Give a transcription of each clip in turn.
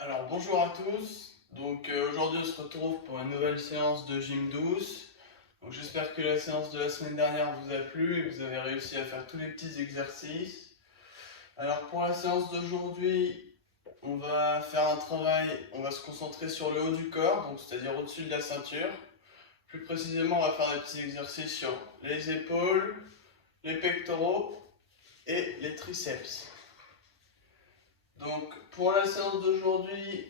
Alors bonjour à tous, aujourd'hui on se retrouve pour une nouvelle séance de gym douce. Donc j'espère que la séance de la semaine dernière vous a plu et que vous avez réussi à faire tous les petits exercices. Alors pour la séance d'aujourd'hui, on va faire un travail, on va se concentrer sur le haut du corps, donc c'est-à-dire au-dessus de la ceinture. Plus précisément, on va faire des petits exercices sur les épaules, les pectoraux et les triceps. Donc pour la séance d'aujourd'hui,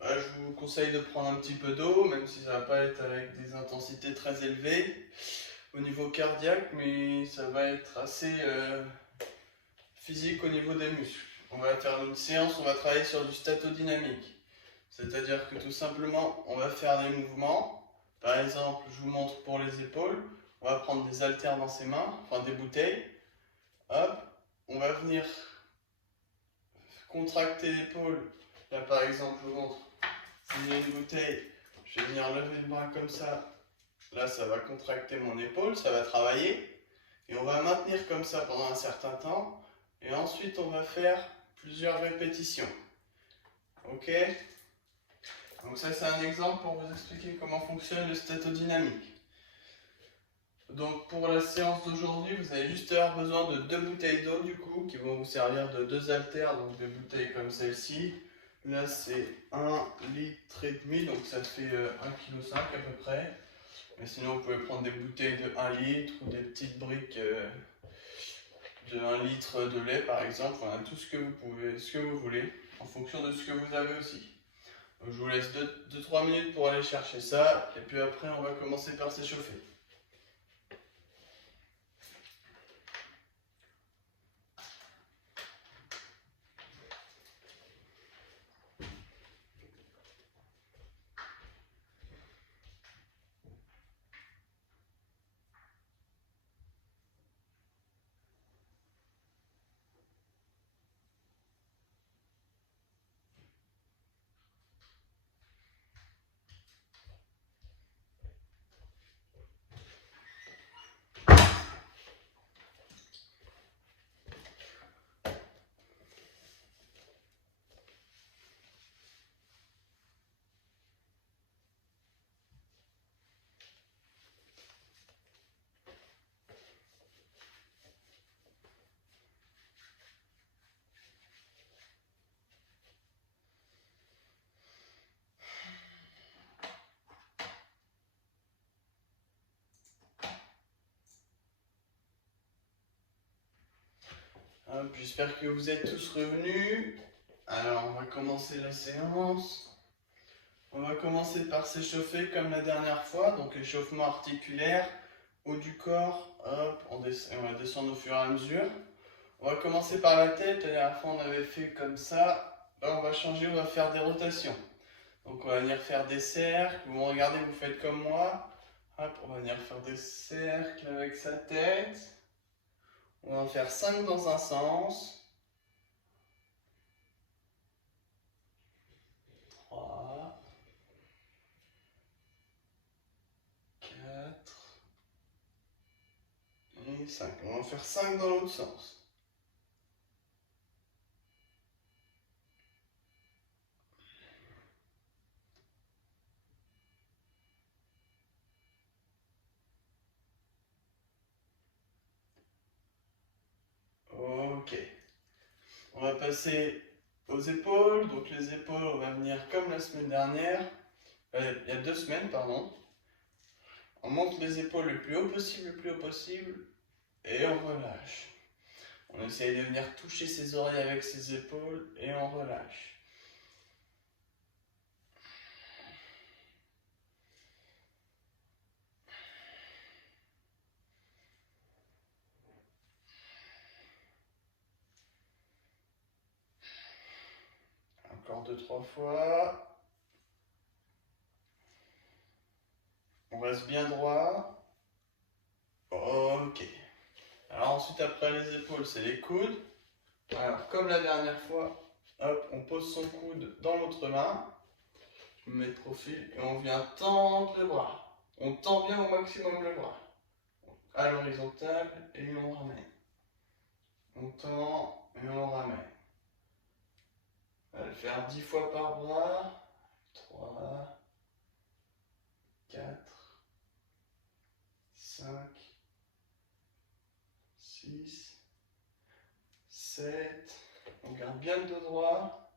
je vous conseille de prendre un petit peu d'eau, même si ça va pas être avec des intensités très élevées au niveau cardiaque, mais ça va être assez physique au niveau des muscles. On va faire une séance, on va travailler sur du statodynamique. C'est-à-dire que tout simplement, on va faire des mouvements. Par exemple, je vous montre pour les épaules, on va prendre des haltères dans ses mains, enfin des bouteilles. Hop, on va venir contracter l'épaule. Là par exemple, je vous montre. Si j'ai une bouteille, je vais venir lever le bras comme ça. Là, ça va contracter mon épaule, ça va travailler. Et on va maintenir comme ça pendant un certain temps. Et ensuite, on va faire plusieurs répétitions. Ok? Donc ça, c'est un exemple pour vous expliquer comment fonctionne le statodynamique. Donc pour la séance d'aujourd'hui, vous allez juste avoir besoin de 2 bouteilles d'eau du coup, qui vont vous servir de 2 haltères, donc des bouteilles comme celle-ci. Là c'est 1,5 litre, donc ça fait 1,5 kg à peu près. Mais sinon vous pouvez prendre des bouteilles de 1 litre ou des petites briques de 1 litre de lait par exemple. Voilà, tout ce que vous pouvez, ce que vous voulez, en fonction de ce que vous avez aussi. Donc, je vous laisse 2-3 minutes pour aller chercher ça, et puis après on va commencer par s'échauffer. J'espère que vous êtes tous revenus. Alors, on va commencer la séance. On va commencer par s'échauffer comme la dernière fois, donc échauffement articulaire, haut du corps, hop, on va descendre au fur et à mesure. On va commencer par la tête, la dernière fois on avait fait comme ça. Là on va changer, on va faire des rotations. Donc on va venir faire des cercles, vous regardez, vous faites comme moi. Hop, on va venir faire des cercles avec sa tête. On va en faire 5 dans un sens. 3, 4 et 5. On va en faire 5 dans l'autre sens. Ok. On va passer aux épaules. Donc les épaules, on va venir comme la semaine dernière. Il y a 2 semaines, pardon. On monte les épaules le plus haut possible, et on relâche. On essaye de venir toucher ses oreilles avec ses épaules et on relâche. Encore 2-3 fois. On reste bien droit. Ok. Alors ensuite, après les épaules, c'est les coudes. Alors, comme la dernière fois, hop, on pose son coude dans l'autre main. Je me mets de profil et on vient tendre le bras. On tend bien au maximum le bras. À l'horizontale et on ramène. On tend et on ramène. faire 10 fois par bras. 3, 4, 5, 6, 7. On garde bien le dos droit.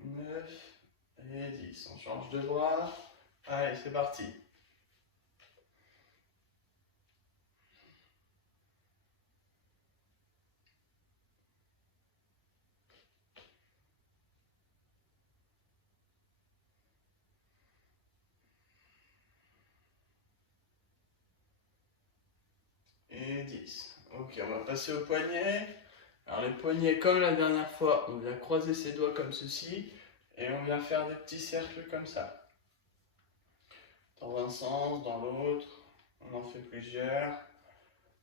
9 et 10. On change de bras. Allez, c'est parti. Et 10. Ok, on va passer au poignet. Alors les poignets, comme la dernière fois, on vient croiser ses doigts comme ceci. Et on vient faire des petits cercles comme ça. Dans un sens, dans l'autre. On en fait plusieurs.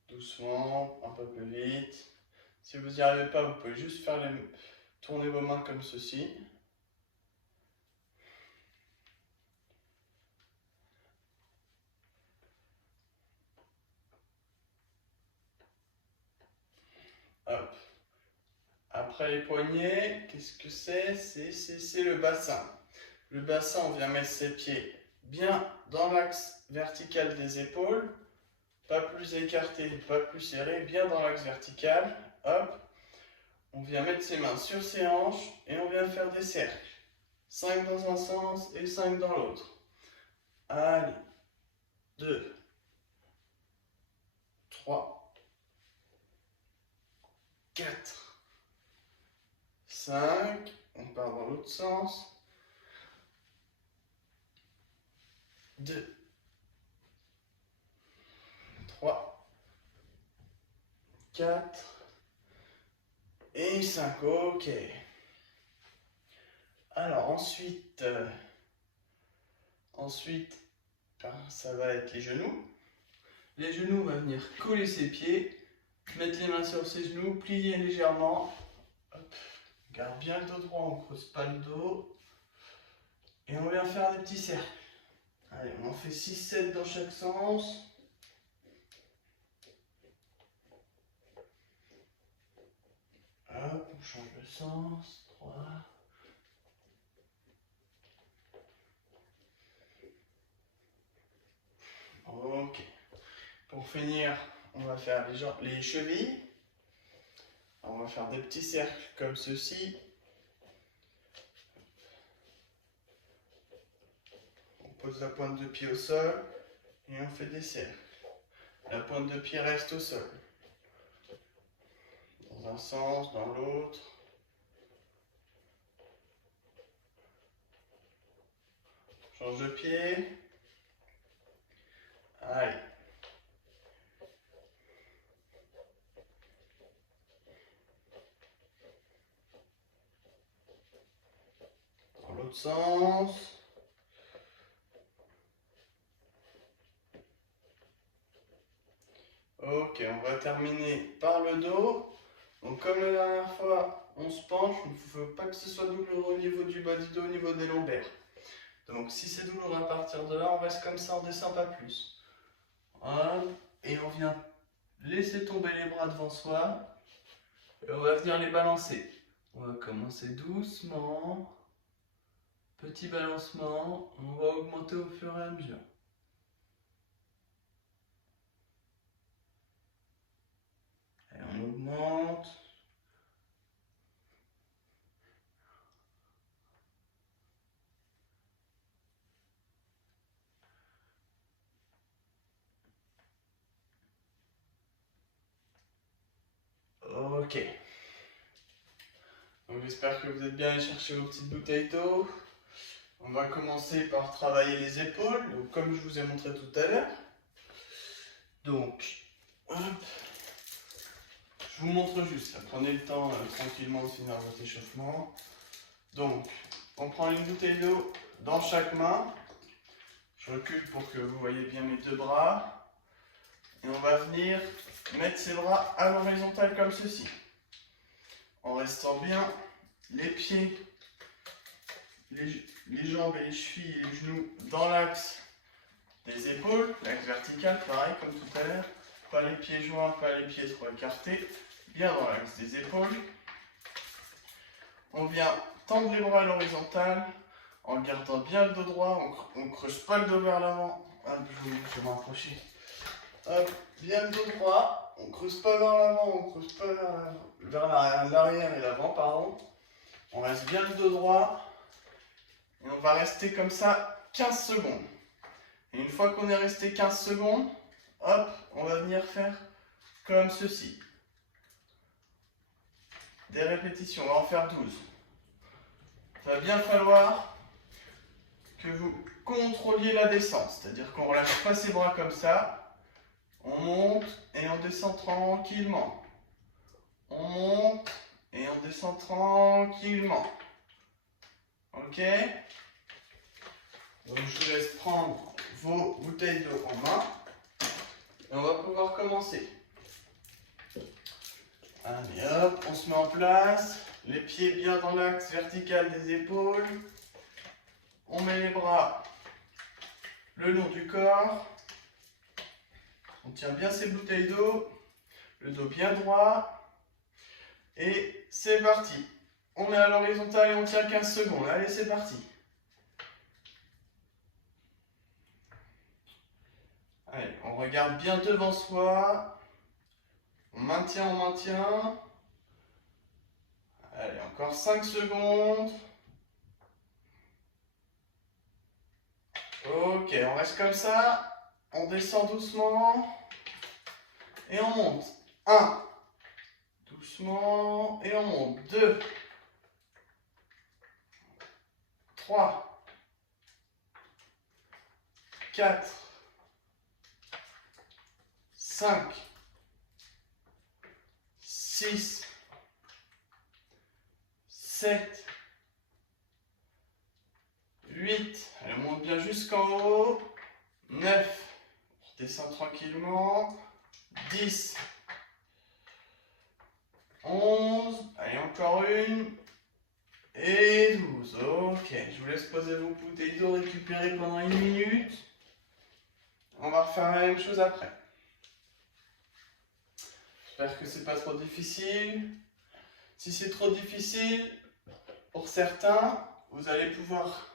Doucement, un peu plus vite. Si vous n'y arrivez pas, vous pouvez juste tourner vos mains comme ceci. Hop. Après les poignets, qu'est-ce que c'est? C'est le bassin. Le bassin, on vient mettre ses pieds bien dans l'axe vertical des épaules. Pas plus écarté, pas plus serré, bien dans l'axe vertical. Hop. On vient mettre ses mains sur ses hanches et on vient faire des cercles. 5 dans un sens et 5 dans l'autre. Allez. 2, 3, 4, 5. On part dans l'autre sens. 2, 3, 4 et 5. Ok. Alors ensuite, ça va être les genoux. Les genoux, on va venir coller ses pieds, mettre les mains sur ses genoux, plier légèrement. Hop. Garde bien le dos droit, on ne creuse pas le dos. Et on vient faire des petits cercles. Allez, on en fait 6-7 dans chaque sens. Hop, on change de sens. 3. Ok. Pour finir, on va faire les chevilles. On va faire des petits cercles comme ceci. On pose la pointe de pied au sol et on fait des cercles. La pointe de pied reste au sol. Dans un sens, dans l'autre. Change de pied. Allez. Dans l'autre sens. Ok, on va terminer par le dos. Donc comme la dernière fois, on se penche, il ne faut pas que ce soit douloureux au niveau du bas du dos, au niveau des lombaires. Donc si c'est douloureux à partir de là, on reste comme ça, on ne descend pas plus. Hop, et on vient laisser tomber les bras devant soi. Et on va venir les balancer. On va commencer doucement. Petit balancement, on va augmenter au fur et à mesure. Et on augmente. Ok. Donc j'espère que vous êtes bien allés chercher vos petites bouteilles d'eau. On va commencer par travailler les épaules, donc comme je vous ai montré tout à l'heure. Donc, hop. Je vous montre juste, prenez le temps tranquillement de finir votre échauffement. Donc, on prend une bouteille d'eau dans chaque main. Je recule pour que vous voyez bien mes deux bras. Et on va venir mettre ses bras à l'horizontale comme ceci. En restant bien les pieds, les jambes et les chevilles et les genoux dans l'axe des épaules, l'axe vertical, pareil comme tout à l'heure. Pas les pieds joints, pas les pieds trop écartés. Bien dans l'axe des épaules. On vient tendre les bras à l'horizontale en gardant bien le dos droit. On ne creuse pas le dos vers l'avant. Je vais m'approcher. Hop, bien le dos droit. On ne creuse pas vers l'avant, on ne creuse pas vers l'arrière et l'avant, pardon. On reste bien le dos droit. Et on va rester comme ça 15 secondes. Et une fois qu'on est resté 15 secondes, hop, on va venir faire comme ceci. Des répétitions, on va en faire 12. Il va bien falloir que vous contrôliez la descente, c'est-à-dire qu'on ne relâche pas ses bras comme ça. On monte et on descend tranquillement. On monte et on descend tranquillement. Ok? Donc je vous laisse prendre vos bouteilles d'eau en main et on va pouvoir commencer. Allez hop, on se met en place, les pieds bien dans l'axe vertical des épaules. On met les bras le long du corps. On tient bien ses bouteilles d'eau, le dos bien droit. Et c'est parti. On met à l'horizontale et on tient 15 secondes. Allez, c'est parti. Allez, on regarde bien devant soi. On maintient, on maintient. Allez, encore 5 secondes. Ok, on reste comme ça. On descend doucement. Et on monte. 1. Doucement. Et on monte. 2. 3. 4. 5. 6. 7. 8. Allez, on monte bien jusqu'en haut. 9. On redescend tranquillement. 10. 11. Allez, encore une. Et 12. Ok, je vous laisse poser vos bouteilles d'eau, récupérer pendant 1 minute. On va refaire la même chose après. J'espère que c'est pas trop difficile. Si c'est trop difficile, pour certains, vous allez pouvoir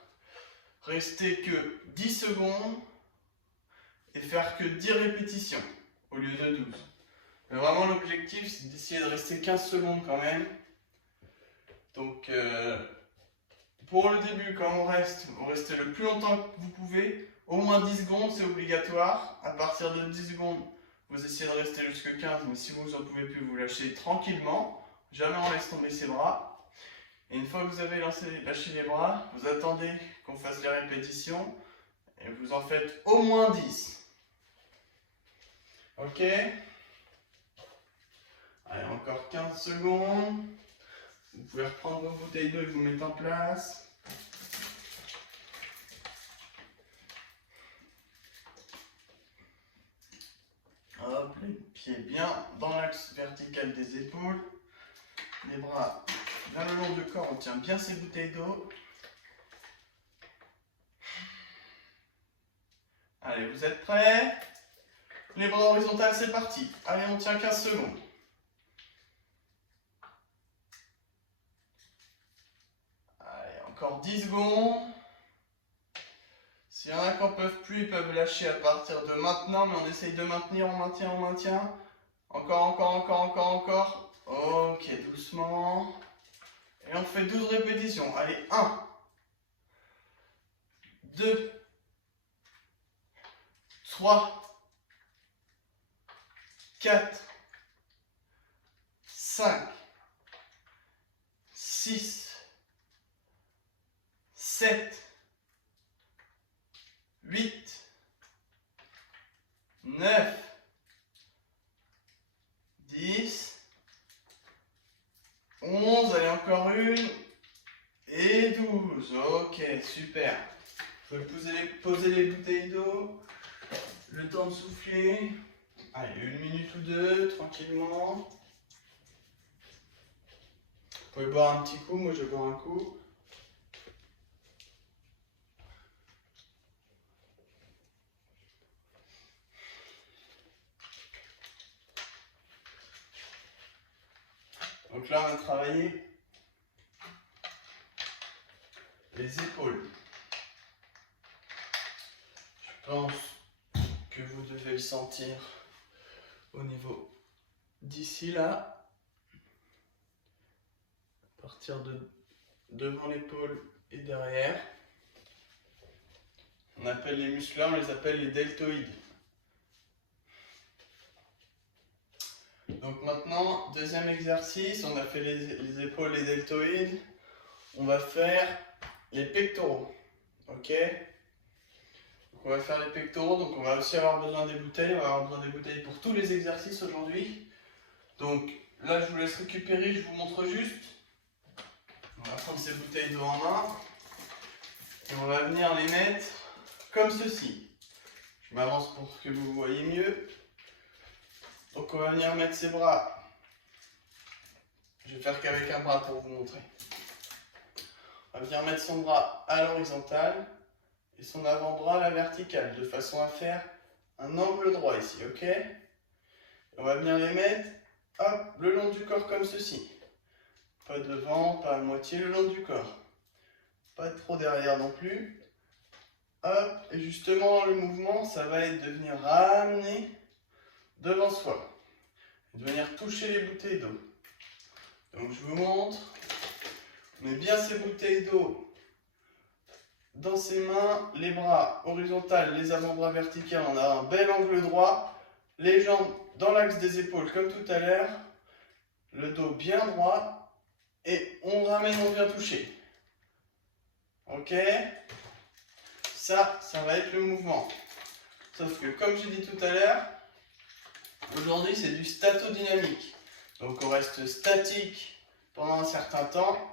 rester que 10 secondes et faire que 10 répétitions au lieu de 12. Mais vraiment l'objectif c'est d'essayer de rester 15 secondes quand même. Donc pour le début quand on reste, vous restez le plus longtemps que vous pouvez. Au moins 10 secondes c'est obligatoire. À partir de 10 secondes, vous essayez de rester jusqu'à 15, mais si vous n'en pouvez plus, vous lâchez tranquillement. Jamais on laisse tomber ses bras. Et une fois que vous avez lâché les bras, vous attendez qu'on fasse les répétitions et vous en faites au moins 10. Ok? Allez, encore 15 secondes. Vous pouvez reprendre vos bouteilles d'eau et vous mettre en place. Hop, les pieds bien dans l'axe vertical des épaules. Les bras bien le long du corps, on tient bien ces bouteilles d'eau. Allez, vous êtes prêts? Les bras horizontaux, c'est parti. Allez, on tient 15 secondes. Allez, encore 10 secondes. S'il y en a qui n'en peuvent plus, ils peuvent lâcher à partir de maintenant, mais on essaye de maintenir, on maintient, on maintient. Encore. Ok, doucement. Et on fait 12 répétitions. Allez, 1, 2, 3, 4, 5, 6, 7, 8, 9, 10, 11, allez encore une, et 12. Ok, super. Vous pouvez poser les bouteilles d'eau, le temps de souffler. Allez, 1 minute ou 2, tranquillement. Vous pouvez boire un petit coup, moi je bois un coup. Donc là, on a travaillé les épaules. Je pense que vous devez le sentir au niveau d'ici là. À partir de devant l'épaule et derrière. On appelle les muscles, on les appelle les deltoïdes. Donc maintenant, deuxième exercice, on a fait les épaules, les deltoïdes. On va faire les pectoraux. Ok? Donc on va faire les pectoraux, donc on va aussi avoir besoin des bouteilles. On va avoir besoin des bouteilles pour tous les exercices aujourd'hui. Donc là, je vous laisse récupérer, je vous montre juste. On va prendre ces bouteilles d'eau en main. Et on va venir les mettre comme ceci. Je m'avance pour que vous voyez mieux. Donc on va venir mettre ses bras. Je vais faire qu'avec un bras pour vous montrer. On va venir mettre son bras à l'horizontale et son avant-bras à la verticale, de façon à faire un angle droit ici, ok? On va venir les mettre, hop, le long du corps comme ceci. Pas devant, pas à moitié, le long du corps. Pas trop derrière non plus. Hop, et justement le mouvement, ça va être de venir ramener devant soi. De venir toucher les bouteilles d'eau. Donc je vous montre. On met bien ces bouteilles d'eau dans ses mains, les bras horizontaux, les avant-bras verticaux, on a un bel angle droit, les jambes dans l'axe des épaules comme tout à l'heure, le dos bien droit, et on ramène, on vient toucher. Ok? Ça va être le mouvement. Sauf que comme j'ai dit tout à l'heure, aujourd'hui c'est du statodynamique. Donc on reste statique pendant un certain temps,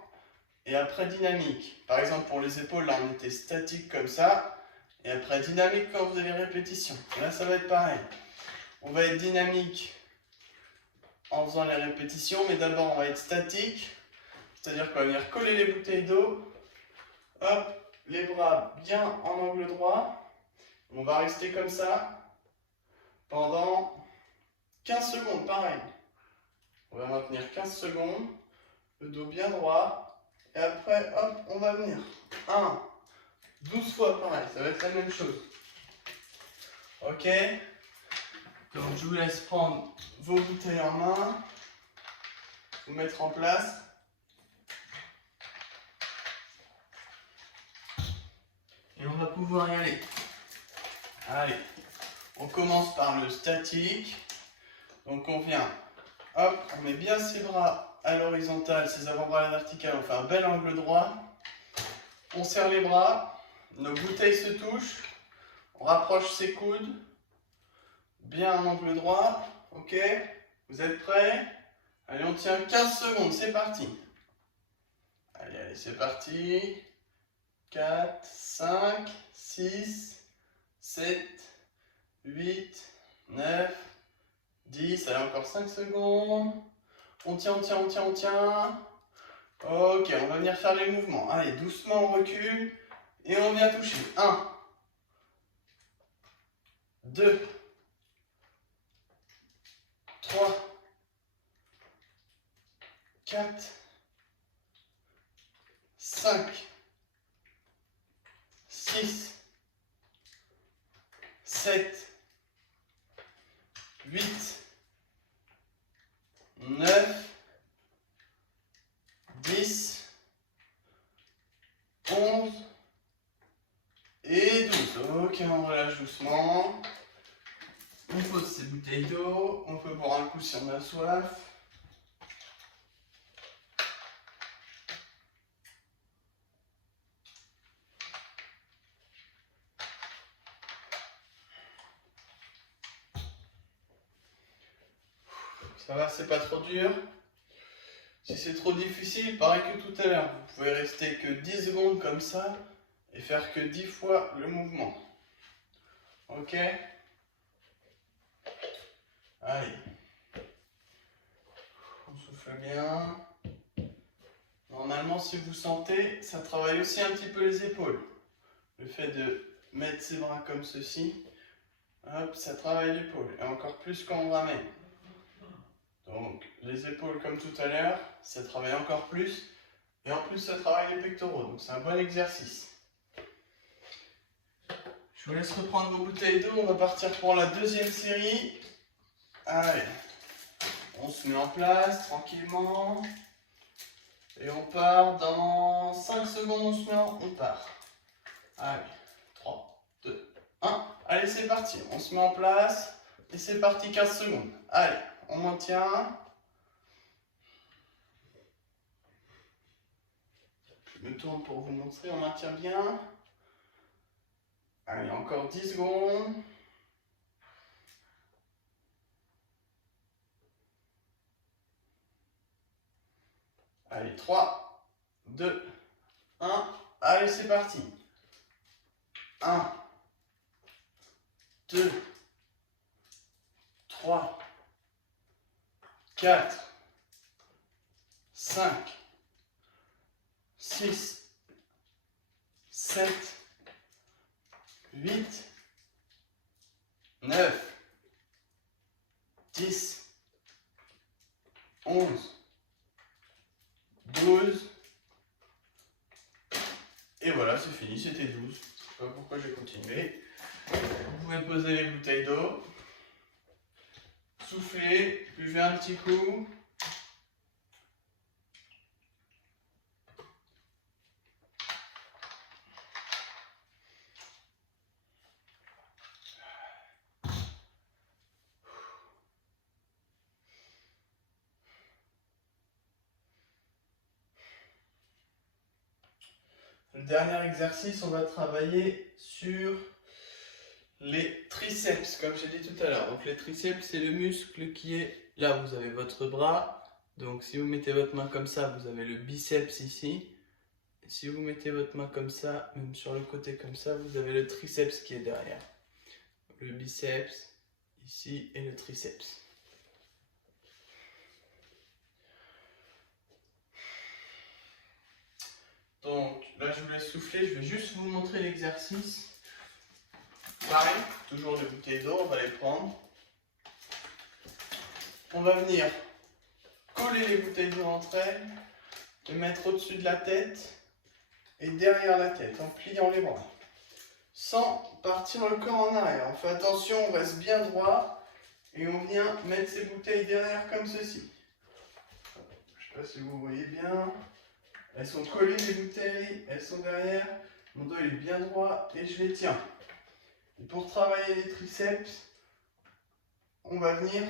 et après dynamique. Par exemple pour les épaules, là on était statique comme ça, et après dynamique quand vous avez les répétitions. Là ça va être pareil. On va être dynamique en faisant les répétitions, mais d'abord on va être statique, c'est-à-dire qu'on va venir coller les bouteilles d'eau, hop, les bras bien en angle droit, on va rester comme ça pendant 15 secondes, pareil. On va maintenir 15 secondes, le dos bien droit. Et après, hop, on va venir. 1, 12 fois pareil, ça va être la même chose. Ok? Donc je vous laisse prendre vos bouteilles en main, vous mettre en place. Et on va pouvoir y aller. Allez, on commence par le statique. Donc on vient, hop, on met bien ses bras à l'horizontale, ses avant-bras à la verticale, on fait un bel angle droit. On serre les bras, nos bouteilles se touchent, on rapproche ses coudes, bien en angle droit, ok? Vous êtes prêts? Allez, on tient 15 secondes, c'est parti. Allez, c'est parti. 4, 5, 6, 7, 8, 9, 10, allez, encore 5 secondes. On tient, on tient, on tient, on tient. Ok, on va venir faire les mouvements. Allez, doucement, on recule. Et on vient toucher. 1, 2, 3, 4, 5, 6, 7, 8, 9, 10, 11 et 12. Ok, on relâche doucement. On pose ses bouteilles d'eau. On peut boire un coup si on a soif. Ça va, c'est pas trop dur. Si c'est trop difficile, pareil que tout à l'heure, vous pouvez rester que 10 secondes comme ça et faire que 10 fois le mouvement. Ok? Allez. On souffle bien. Normalement, si vous sentez, ça travaille aussi un petit peu les épaules. Le fait de mettre ses bras comme ceci, hop, ça travaille l'épaule. Et encore plus quand on ramène. Donc, les épaules comme tout à l'heure, ça travaille encore plus. Et en plus, ça travaille les pectoraux, donc c'est un bon exercice. Je vous laisse reprendre vos bouteilles d'eau, on va partir pour la deuxième série. Allez, on se met en place tranquillement. Et on part dans 5 secondes, on part. Allez, 3, 2, 1. Allez, c'est parti, on se met en place. Et c'est parti, 15 secondes. Allez, on maintient. Je me tourne pour vous montrer, on maintient bien. Allez, encore 10 secondes. Allez, 3, 2, 1. Allez, c'est parti. 1, 2, 3, 4, 5, 6, 7, 8, 9, 10, 11, 12, et voilà, c'est fini, c'était 12. Je sais pas pourquoi j'ai continué. Vous pouvez poser les bouteilles d'eau, souffler, buvez un petit coup. Le dernier exercice, on va travailler sur les triceps, comme j'ai dit tout à l'heure. Donc les triceps, c'est le muscle qui est là, vous avez votre bras. Donc si vous mettez votre main comme ça, vous avez le biceps ici. Et si vous mettez votre main comme ça, même sur le côté comme ça, vous avez le triceps qui est derrière. Le biceps ici et le triceps. Donc là, je vous laisse souffler, je vais juste vous montrer l'exercice. Pareil, toujours les bouteilles d'eau, on va les prendre. On va venir coller les bouteilles d'eau entre elles, les mettre au-dessus de la tête et derrière la tête, en pliant les bras. Sans partir le corps en arrière. On fait attention, on reste bien droit et on vient mettre ces bouteilles derrière comme ceci. Je ne sais pas si vous voyez bien. Elles sont collées les bouteilles, elles sont derrière. Mon dos est bien droit et je les tiens. Et pour travailler les triceps, on va venir,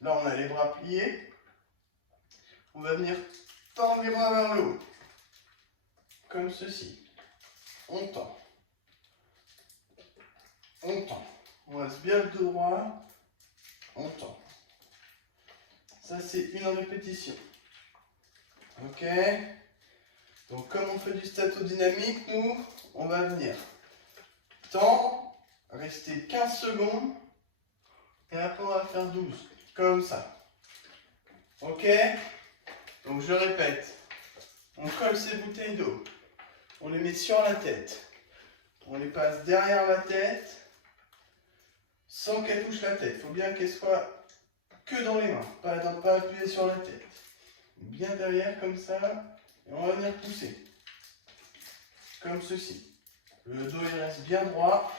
là on a les bras pliés, on va venir tendre les bras vers le haut, comme ceci. On tend, on tend, on reste bien le dos droit, on tend. Ça c'est une répétition. Ok? Donc comme on fait du statodynamique, nous, on va venir tendre, rester 15 secondes, et après on va faire 12, comme ça. Ok? Donc je répète, on colle ces bouteilles d'eau, on les met sur la tête, on les passe derrière la tête, sans qu'elles touchent la tête. Il faut bien qu'elles soient que dans les mains, pas appuyer sur la tête. Bien derrière comme ça, et on va venir pousser, comme ceci. Le dos il reste bien droit,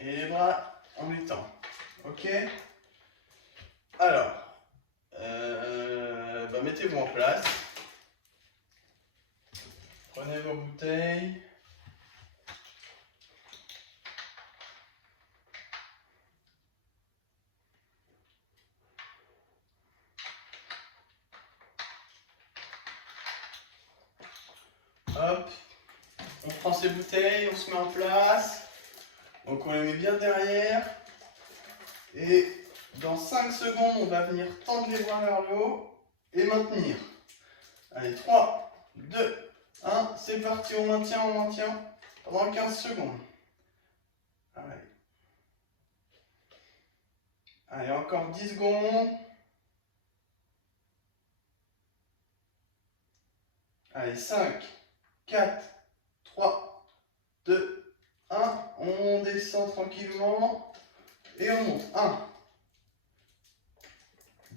et les bras on les tend. Ok? Alors, mettez-vous en place. Prenez vos bouteilles. Hop. On prend ces bouteilles, on se met en place. Donc on les met bien derrière. Et dans 5 secondes, on va venir tendre les bras vers le haut et maintenir. Allez, 3, 2, 1, c'est parti, on maintient pendant 15 secondes. Allez. Allez, encore 10 secondes. Allez, 5, 4, 3, 2, 1. On descend tranquillement et on monte. 1,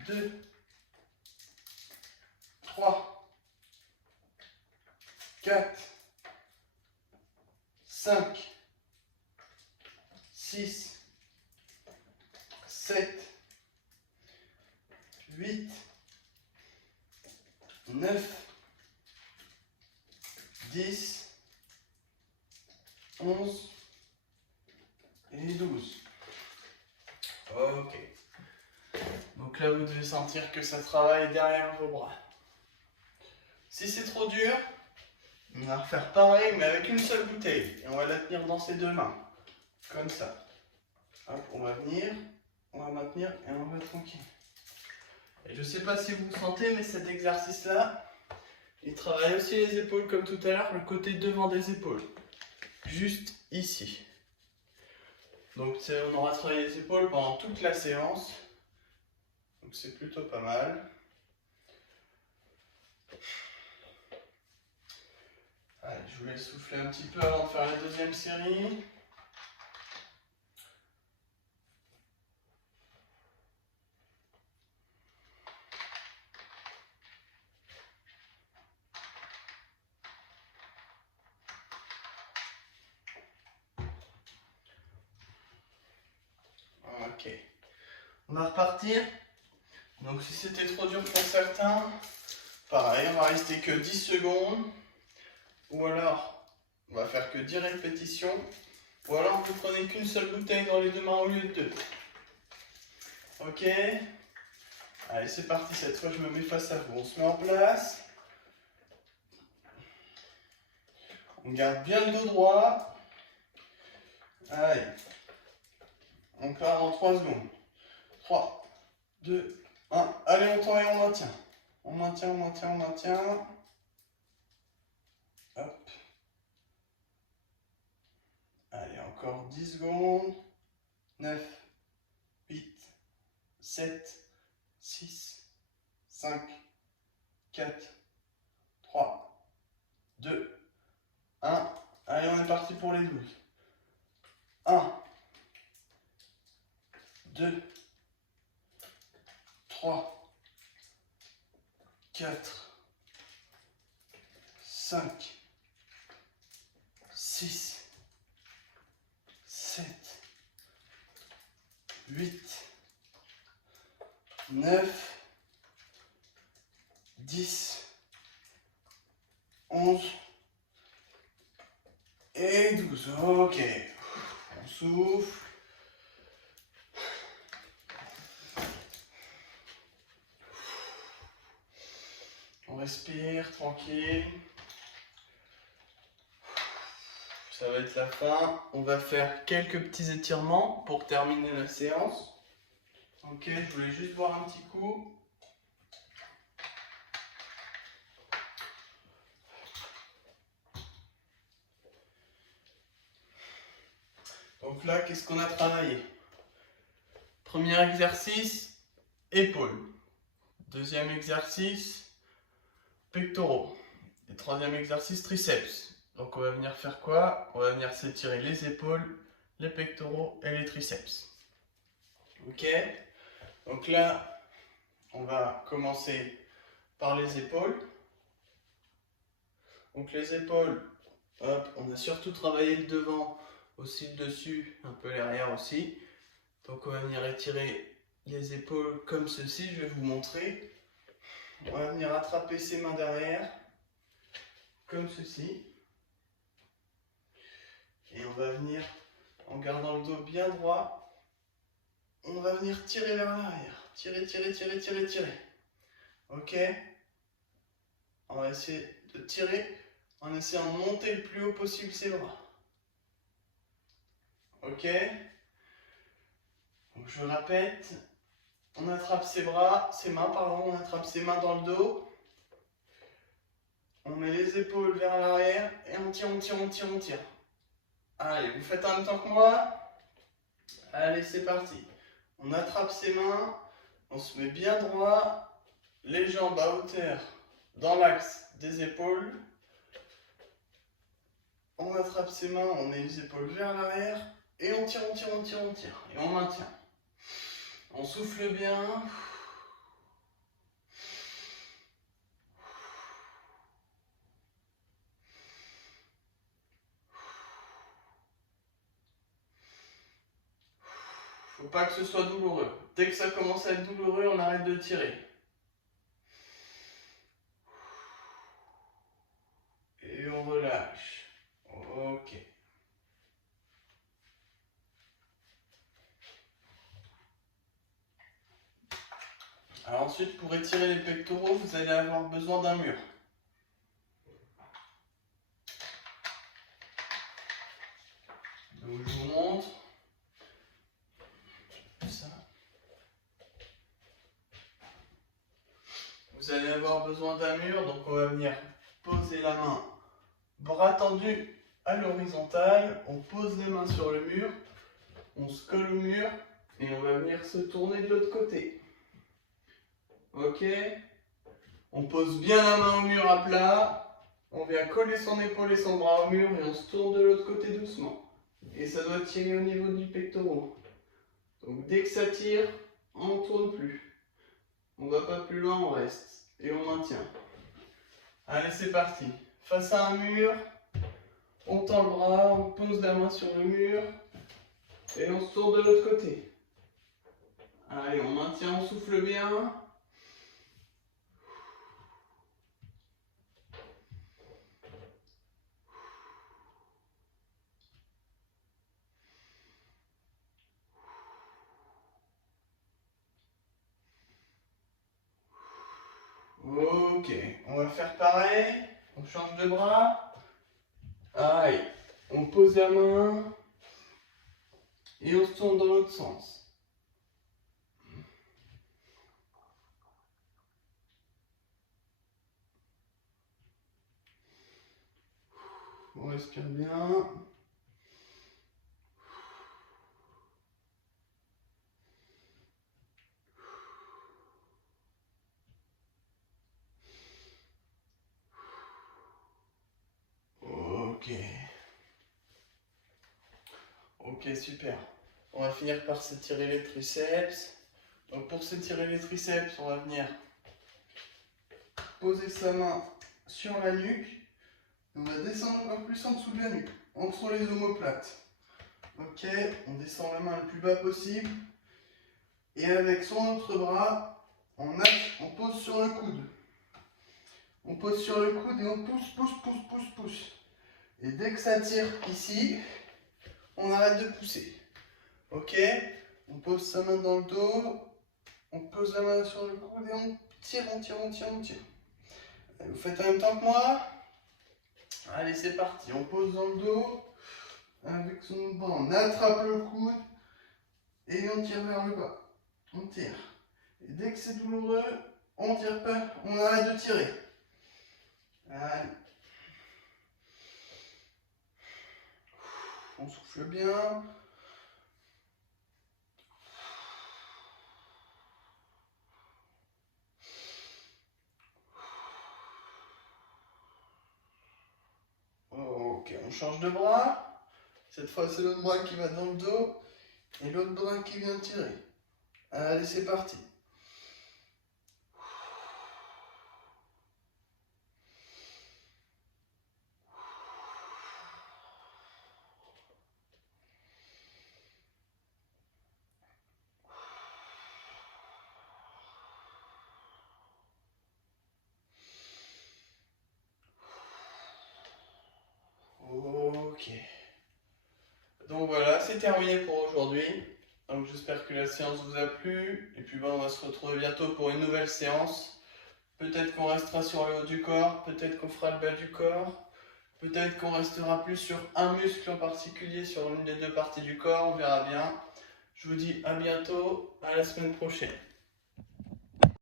2, 3, 4, 5, 6, 7, 8, 9, 10, 11 et 12. Ok. Donc là, vous devez sentir que ça travaille derrière vos bras. Si c'est trop dur, on va refaire pareil, mais avec une seule bouteille. Et on va la tenir dans ses deux mains. Comme ça. Hop, on va venir, on va maintenir et on va tranquille. Et je ne sais pas si vous sentez, mais cet exercice-là, il travaille aussi les épaules comme tout à l'heure, le côté devant des épaules. Juste ici. Donc on aura travaillé les épaules pendant toute la séance. Donc c'est plutôt pas mal. Allez, je vous laisse souffler un petit peu avant de faire la deuxième série. Ok. On va repartir. Donc si c'était trop dur pour certains, pareil, on va rester que 10 secondes. Ou alors, on va faire que 10 répétitions. Ou alors, vous prenez qu'une seule bouteille dans les deux mains au lieu de deux. Ok. Allez, c'est parti. Cette fois, je me mets face à vous. On se met en place. On garde bien le dos droit. Allez. Encore en 3 secondes. 3, 2, 1. Allez, on tend et on maintient. On maintient, on maintient, on maintient. Hop. Allez, encore 10 secondes. 9, 8, 7, 6, 5, 4, 3, 2, 1. Allez, on est parti pour les 12. 1, 2, 3, 4, 5, 6, 7, 8, 9, 10, 11 et 12. Ok. On souffle. On respire tranquille. Ça va être la fin. On va faire quelques petits étirements pour terminer la séance. Ok, je voulais juste boire un petit coup. Donc là, qu'est-ce qu'on a travaillé? Premier exercice, épaules. Deuxième exercice, pectoraux. Et troisième exercice, triceps. Donc on va venir faire quoi? On va venir s'étirer les épaules, les pectoraux et les triceps. Ok? Donc là, on va commencer par les épaules. Donc les épaules, hop, on a surtout travaillé le devant, aussi le dessus, un peu l'arrière aussi. Donc on va venir étirer les épaules comme ceci, je vais vous montrer. On va venir attraper ses mains derrière, comme ceci. Et on va venir, en gardant le dos bien droit, on va venir tirer vers l'arrière. Tirer, tirer, tirer, tirer, tirer. Ok? On va essayer de tirer en essayant de monter le plus haut possible ses bras. Ok? Donc je répète, on attrape ses mains, on attrape ses mains dans le dos. On met les épaules vers l'arrière et on tire, on tire, on tire, on tire. Allez, vous faites en même temps que moi. Allez, c'est parti. On attrape ses mains, on se met bien droit, les jambes à hauteur dans l'axe des épaules. On attrape ses mains, on met les épaules vers l'arrière et on tire, on tire, on tire, on tire. Et on maintient. On souffle bien. Faut pas que ce soit douloureux. Dès que ça commence à être douloureux, on arrête de tirer. Et on relâche. Ok. Alors ensuite, pour étirer les pectoraux, vous allez avoir besoin d'un mur. Donc je vous montre. Ça. Vous allez avoir besoin d'un mur, donc on va venir poser la main, bras tendu à l'horizontale, on pose les mains sur le mur, on se colle au mur et on va venir se tourner de l'autre côté. Ok? On pose bien la main au mur à plat, on vient coller son épaule et son bras au mur et on se tourne de l'autre côté doucement. Et ça doit tirer au niveau du pectoral. Donc dès que ça tire, on ne tourne plus. On va pas plus loin, on reste. Et on maintient. Allez, c'est parti. Face à un mur, on tend le bras, on pose la main sur le mur et on se tourne de l'autre côté. Allez, on maintient, on souffle bien. Ok, on va faire pareil. On change de bras. Allez, on pose la main et on se tourne dans l'autre sens. On respire bien. Ok. Ok, super. On va finir par s'étirer les triceps. Donc pour s'étirer les triceps, on va venir poser sa main sur la nuque. On va descendre encore plus en dessous de la nuque, entre les omoplates. Ok, on descend la main le plus bas possible. Et avec son autre bras, on pose sur le coude. On pose sur le coude et on pousse. Et dès que ça tire ici, on arrête de pousser. Ok, on pose sa main dans le dos, on pose la main sur le coude et on tire. Vous faites en même temps que moi. Allez, c'est parti. On pose dans le dos. Avec son bras, on attrape le coude et on tire vers le bas. On tire. Et dès que c'est douloureux, on tire pas, on arrête de tirer. Allez. On souffle bien. Ok, on change de bras. Cette fois, c'est l'autre bras qui va dans le dos et l'autre bras qui vient tirer. Allez, c'est parti. Ok. Donc voilà, c'est terminé pour aujourd'hui. Donc j'espère que la séance vous a plu. Et puis on va se retrouver bientôt pour une nouvelle séance. Peut-être qu'on restera sur le haut du corps, peut-être qu'on fera le bas du corps. Peut-être qu'on restera plus sur un muscle en particulier, sur l'une des deux parties du corps, on verra bien. Je vous dis à bientôt, à la semaine prochaine.